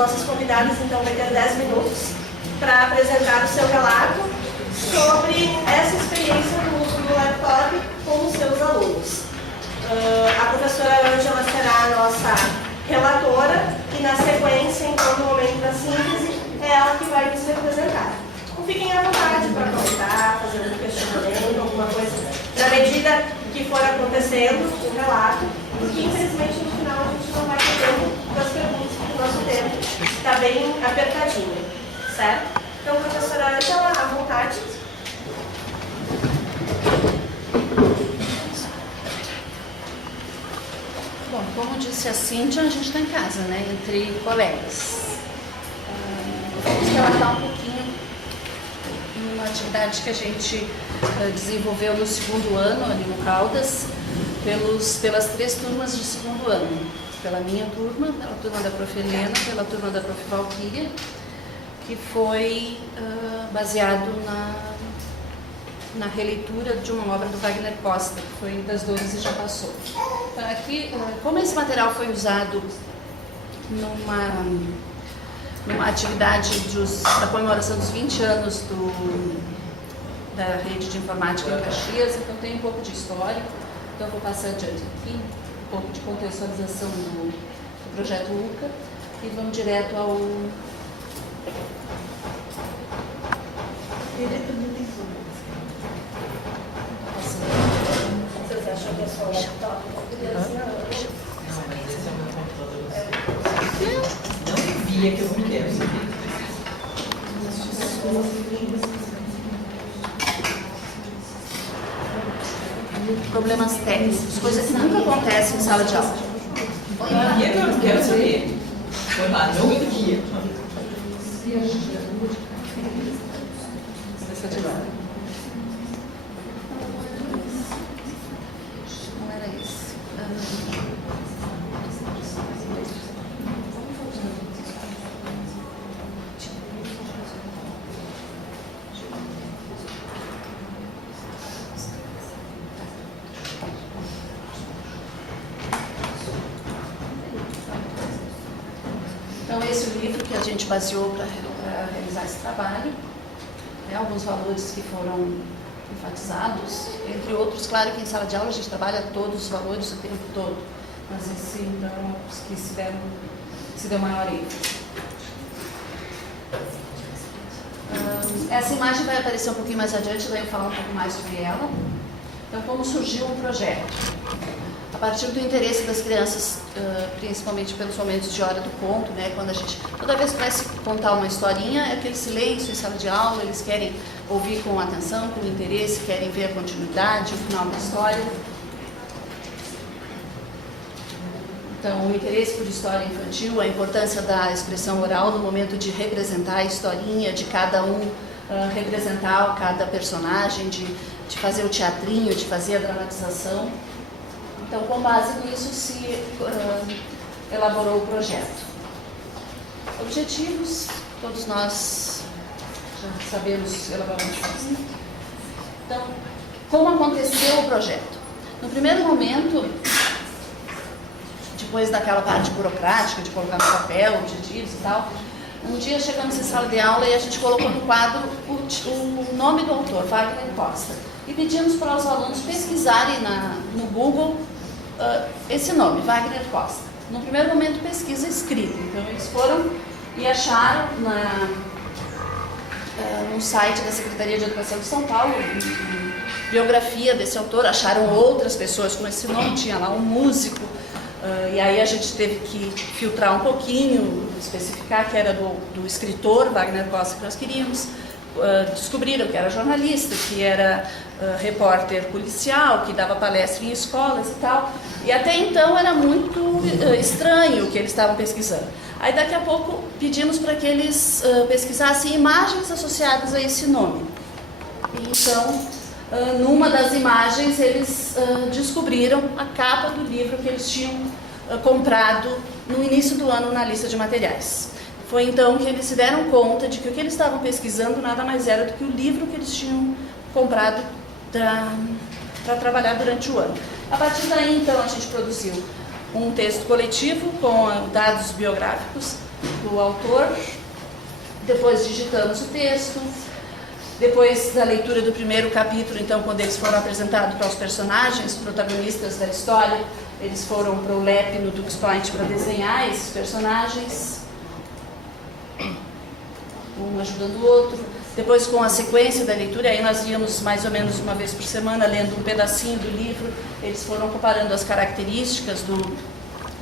nossas convidadas, então, vai ter 10 minutos para apresentar o seu relato sobre essa experiência do uso do laptop com os seus alunos. A professora Ângela será a nossa relatora e, na sequência, então, no momento da síntese, é ela que vai nos representar. Então, fiquem à vontade para comentar, fazer algum questionamento, alguma coisa, na medida que for acontecendo o relato, porque, infelizmente, no final a gente não vai ter tempo das perguntas, porque o nosso tempo está bem apertadinho, certo? Então, professora Ângela, à vontade. Bom, como disse a Cíntia, a gente está em casa, né, entre colegas. Vamos relatar um pouquinho uma atividade que a gente desenvolveu no segundo ano, ali no Caldas, pelas 3 turmas de segundo ano. Pela minha turma, pela turma da Prof. Helena, pela turma da Prof. Valquíria, que foi baseado na releitura de uma obra do Wagner Costa, que foi das Dores e já passou. Então, aqui, como esse material foi usado numa atividade da comemoração dos 20 anos da rede de informática em Caxias, então tem um pouco de história, então eu vou passar adiante aqui, um pouco de contextualização do projeto UCA e vamos direto ao... Vocês acham que é só o laptop? Não via que eu me quero. Problemas técnicos, coisas que nunca acontecem em sala de aula. E é que eu não quero saber. Foi lá, não via. Essa de lá. Não era isso. Então, esse é o livro que a gente baseou para realizar esse trabalho. Alguns valores que foram enfatizados, entre outros, claro que em sala de aula a gente trabalha todos os valores o tempo todo, mas esse, então, os que se deu maior ênfase. Essa imagem vai aparecer um pouquinho mais adiante, daí eu vou falar um pouco mais sobre ela. Então, como surgiu o projeto? A partir do interesse das crianças, principalmente pelos momentos de hora do conto, né, quando a gente, toda vez que vai se contar uma historinha, é aquele silêncio em sala de aula, eles querem ouvir com atenção, com interesse, querem ver a continuidade, o final da história. Então, o interesse por história infantil, a importância da expressão oral no momento de representar a historinha, de cada um representar cada personagem, de fazer o teatrinho, de fazer a dramatização. Então, com base nisso, se elaborou o projeto. Objetivos, todos nós já sabemos elaborar. Então, como aconteceu o projeto? No primeiro momento, depois daquela parte burocrática, de colocar no papel, objetivos e tal, um dia chegamos em sala de aula e a gente colocou no quadro o nome do autor, Wagner Costa, e pedimos para os alunos pesquisarem no Google esse nome, Wagner Costa. No primeiro momento, pesquisa escrita. Então, eles foram e acharam no site da Secretaria de Educação de São Paulo biografia desse autor, acharam outras pessoas com esse nome, tinha lá um músico, e aí a gente teve que filtrar um pouquinho, especificar que era do escritor Wagner Costa que nós queríamos. Descobriram que era jornalista, que era repórter policial, que dava palestra em escolas e tal. E até então era muito estranho o que eles estavam pesquisando. Aí daqui a pouco pedimos para que eles pesquisassem imagens associadas a esse nome. Então, numa das imagens eles descobriram a capa do livro que eles tinham comprado no início do ano na lista de materiais. Foi então que eles se deram conta de que o que eles estavam pesquisando nada mais era do que o livro que eles tinham comprado para trabalhar durante o ano. A partir daí, então, a gente produziu um texto coletivo com dados biográficos do autor, depois digitamos o texto, depois da leitura do primeiro capítulo, então, quando eles foram apresentados para os personagens, protagonistas da história, eles foram para o LEP no Tux Point para desenhar esses personagens, um ajudando o outro. Depois, com a sequência da leitura, aí nós íamos mais ou menos uma vez por semana lendo um pedacinho do livro, eles foram comparando as características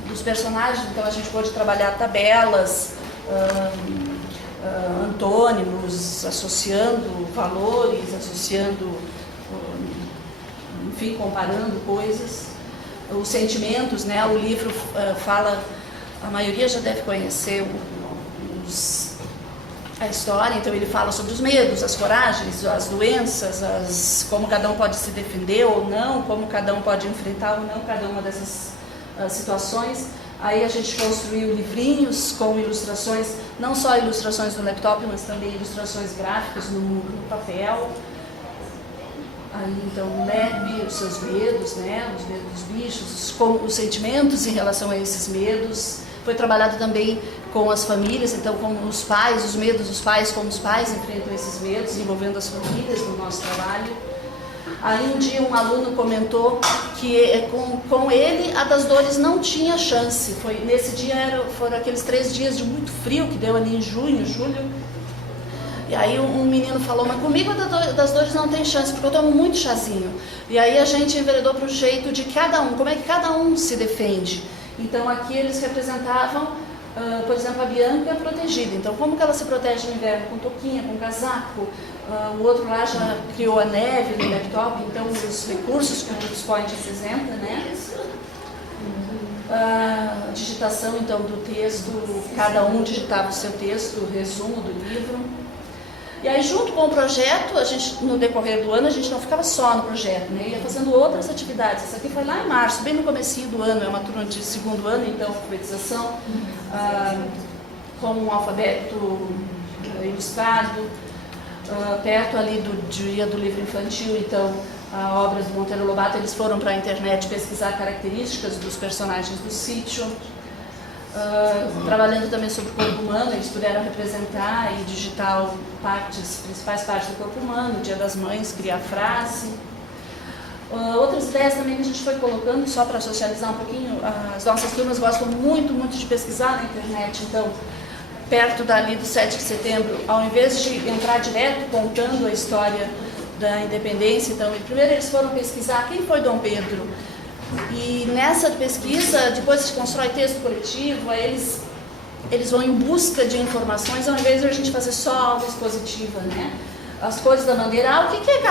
dos personagens, então a gente pôde trabalhar tabelas, antônimos, associando valores, associando, enfim, comparando coisas, os sentimentos, né? O livro fala, a maioria já deve conhecer a história, então ele fala sobre os medos, as coragens, as doenças, como cada um pode se defender ou não, como cada um pode enfrentar ou não cada uma dessas situações. Aí a gente construiu livrinhos com ilustrações, não só ilustrações no laptop, mas também ilustrações gráficas no papel. Aí então o LEP, os seus medos, né, os medos dos bichos, os sentimentos em relação a esses medos. Foi trabalhado também com as famílias, então como os pais, os medos dos pais, como os pais enfrentam esses medos, envolvendo as famílias no nosso trabalho. Aí um dia um aluno comentou que com ele a das dores não tinha chance. Nesse dia foram aqueles 3 dias de muito frio que deu ali em junho, julho. E aí um menino falou, mas comigo a das dores não tem chance, porque eu tomo muito chazinho. E aí a gente enveredou para o jeito de cada um, como é que cada um se defende. Então aqui eles representavam, por exemplo, a Bianca protegida. Então como que ela se protege no inverno? Com touquinha, com casaco. O outro lá já criou a neve no laptop, então os recursos que o Tux Point apresenta, né? A digitação então do texto, cada um digitava o seu texto, o resumo do livro. E aí junto com o projeto, a gente, no decorrer do ano, a gente não ficava só no projeto, né? Ia fazendo outras atividades. Essa aqui foi lá em março, bem no comecinho do ano, é uma turma de 2º ano, então alfabetização, com um alfabeto ilustrado, perto ali do dia do livro infantil, então a obra do Monteiro Lobato, eles foram para a internet pesquisar características dos personagens do sítio. Trabalhando também sobre o corpo humano, eles puderam representar e digitar principais partes do corpo humano, Dia das Mães, criar frase. Outras ideias também que a gente foi colocando, só para socializar um pouquinho, as nossas turmas gostam muito, muito de pesquisar na internet, então, perto dali do 7 de setembro, ao invés de entrar direto contando a história da independência, então, primeiro eles foram pesquisar quem foi Dom Pedro. E nessa pesquisa, depois se constrói texto coletivo, aí eles vão em busca de informações, ao invés de a gente fazer só aula expositiva, né? As cores da bandeira, o que é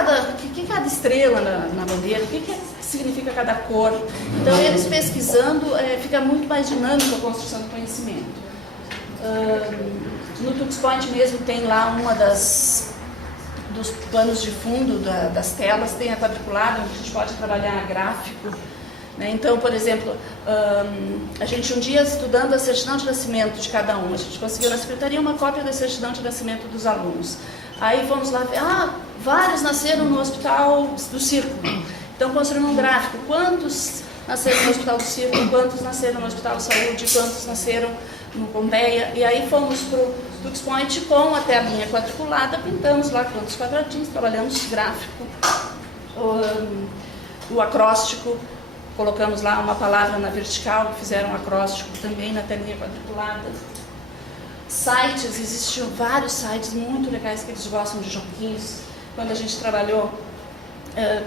cada estrela na bandeira, o que significa cada cor. Então, eles pesquisando, fica muito mais dinâmica a construção do conhecimento. No Tux Point mesmo tem lá dos panos de fundo das telas, tem a quadriculada, onde a gente pode trabalhar gráfico. Então, por exemplo, a gente um dia estudando a certidão de nascimento de cada um, a gente conseguiu na secretaria uma cópia da certidão de nascimento dos alunos. Aí fomos lá ver, vários nasceram no Hospital do Círculo. Então construímos um gráfico, quantos nasceram no Hospital do Círculo, quantos nasceram no Hospital de Saúde, quantos nasceram no Pompeia. E aí fomos para o Tux Point com a telinha quadriculada, pintamos lá quantos quadradinhos, trabalhamos gráfico, o acróstico. Colocamos lá uma palavra na vertical, fizeram um acróstico também na telinha quadriculada. Sites, existiam vários sites muito legais que eles gostam de joguinhos. Quando a gente trabalhou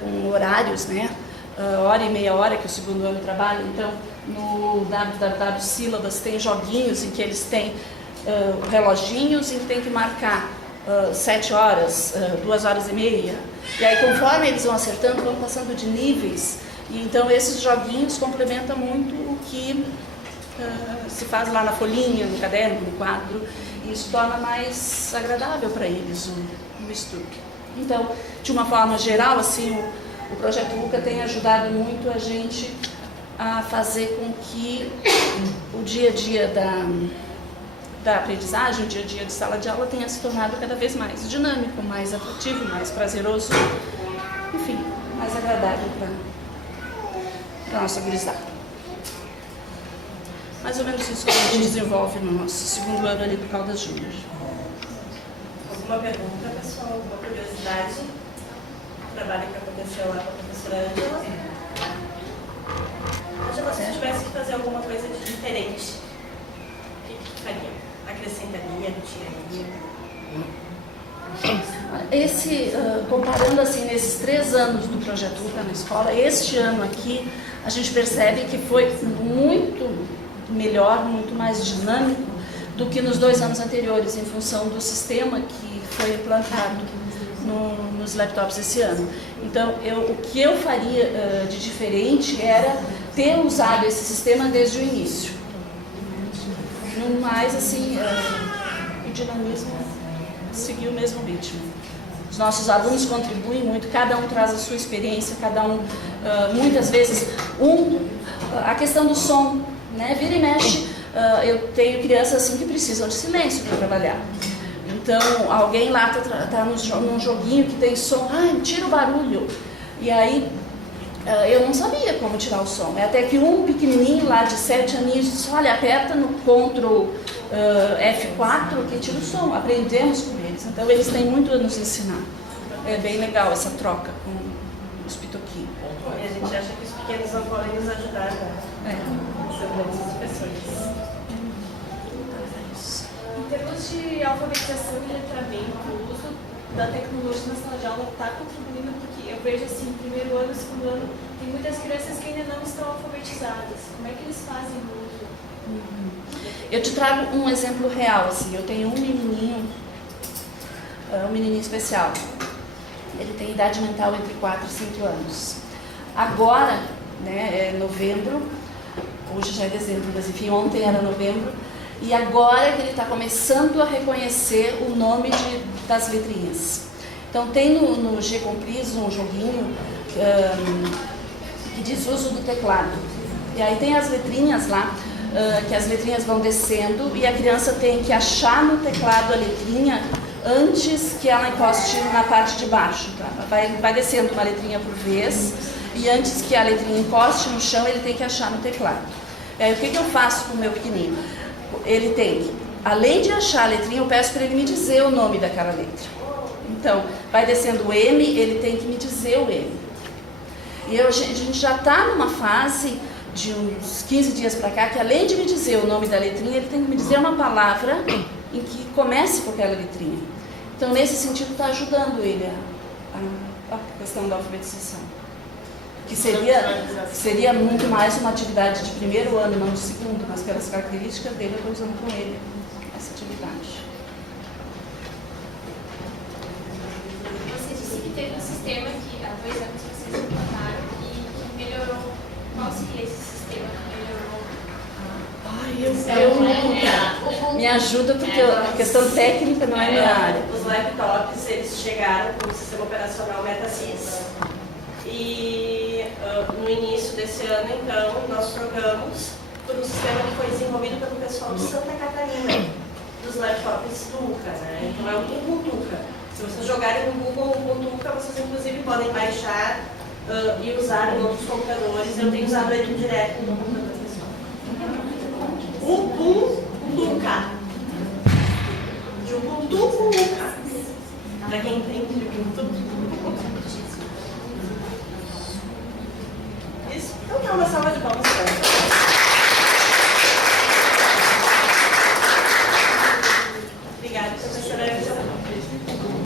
com horários, né? Hora e meia hora que o 2º ano trabalha, então no www Sílabas tem joguinhos em que eles têm reloginhos em que tem que marcar 7 horas, 2 horas e meia. E aí conforme eles vão acertando, vão passando de níveis. E então esses joguinhos complementam muito o que se faz lá na folhinha, no caderno, no quadro, e isso torna mais agradável para eles o estudo. Então, de uma forma geral, assim, o Projeto UCA tem ajudado muito a gente a fazer com que o dia a dia da aprendizagem, o dia a dia de sala de aula tenha se tornado cada vez mais dinâmico, mais atrativo, mais prazeroso, enfim, mais agradável para a nossa gurizada. Mais ou menos isso que a gente desenvolve no nosso segundo ano ali do Caldas Júnior. Alguma pergunta, pessoal? Alguma curiosidade? O trabalho que aconteceu lá com a professora Ângela? Ângela, se tivesse que fazer alguma coisa de diferente, o que faria? Acrescentaria, retiraria? Comparando assim, nesses 3 anos do Projeto UCA na escola, este ano aqui, a gente percebe que foi muito melhor, muito mais dinâmico do que nos 2 anos anteriores, em função do sistema que foi implantado nos laptops esse ano. Então, o que eu faria de diferente era ter usado esse sistema desde o início. No mais, assim, o dinamismo seguiu o mesmo ritmo. Os nossos alunos contribuem muito, cada um traz a sua experiência, cada um, muitas vezes, a questão do som, né? Vira e mexe, eu tenho crianças assim que precisam de silêncio para trabalhar. Então, alguém lá está num joguinho que tem som, tira o barulho. E aí, eu não sabia como tirar o som. Até que um pequenininho lá de 7 aninhos disse, olha, aperta no Ctrl F4 que tira o som. Aprendemos com eles. Então, eles têm muito a nos ensinar. É bem legal essa troca com os pitoquinhos. E a gente acha que os pequenos não podem nos ajudar, né? São grandes pessoas. Em termos de alfabetização e letramento, o uso da tecnologia na sala de aula está contribuindo, porque eu vejo assim, primeiro ano, segundo ano, tem muitas crianças que ainda não estão alfabetizadas. Como é que eles fazem o uso? Eu te trago um exemplo real, assim, eu tenho um menininho especial. Ele tem idade mental entre 4 e 5 anos. Agora, né, é novembro, hoje já é dezembro, mas enfim, ontem era novembro, e agora que ele está começando a reconhecer o nome das letrinhas. Então tem no G-Compris um joguinho que diz uso do teclado. E aí tem as letrinhas lá, que as letrinhas vão descendo e a criança tem que achar no teclado a letrinha antes que ela encoste na parte de baixo. Tá? Vai descendo uma letrinha por vez e antes que a letrinha encoste no chão, ele tem que achar no teclado. E aí o que eu faço com o meu pequenininho? Ele tem que, além de achar a letrinha, eu peço para ele me dizer o nome daquela letra. Então, vai descendo o M, ele tem que me dizer o M. E a gente já está numa fase de uns 15 dias para cá, que além de me dizer o nome da letrinha, ele tem que me dizer uma palavra em que comece com aquela letrinha. Então, nesse sentido, está ajudando ele a questão da alfabetização. Que seria muito mais uma atividade de primeiro ano, não de segundo, mas pelas características dele, eu estou usando com ele essa atividade. Você disse que teve um sistema que há 2 anos vocês implantaram e que melhorou. Qual seria esse sistema que melhorou? Me ajuda porque a questão técnica não é minha área. Os laptops, eles chegaram com o sistema operacional MetaSys. E no início desse ano, então, nós trocamos por um sistema que foi desenvolvido pelo pessoal de Santa Catarina, dos laptops do UCA, né? Então é o Ubuntuca. Se vocês jogarem no Google Ubuntuca, vocês inclusive podem baixar e usar em outros computadores. Eu tenho usado ele direto no computador pessoal. Ubuntuca. De Ubuntuca. Para quem entende de Ubuntu. Isso. Então dá uma salva de palmas para ela. Obrigada, professora.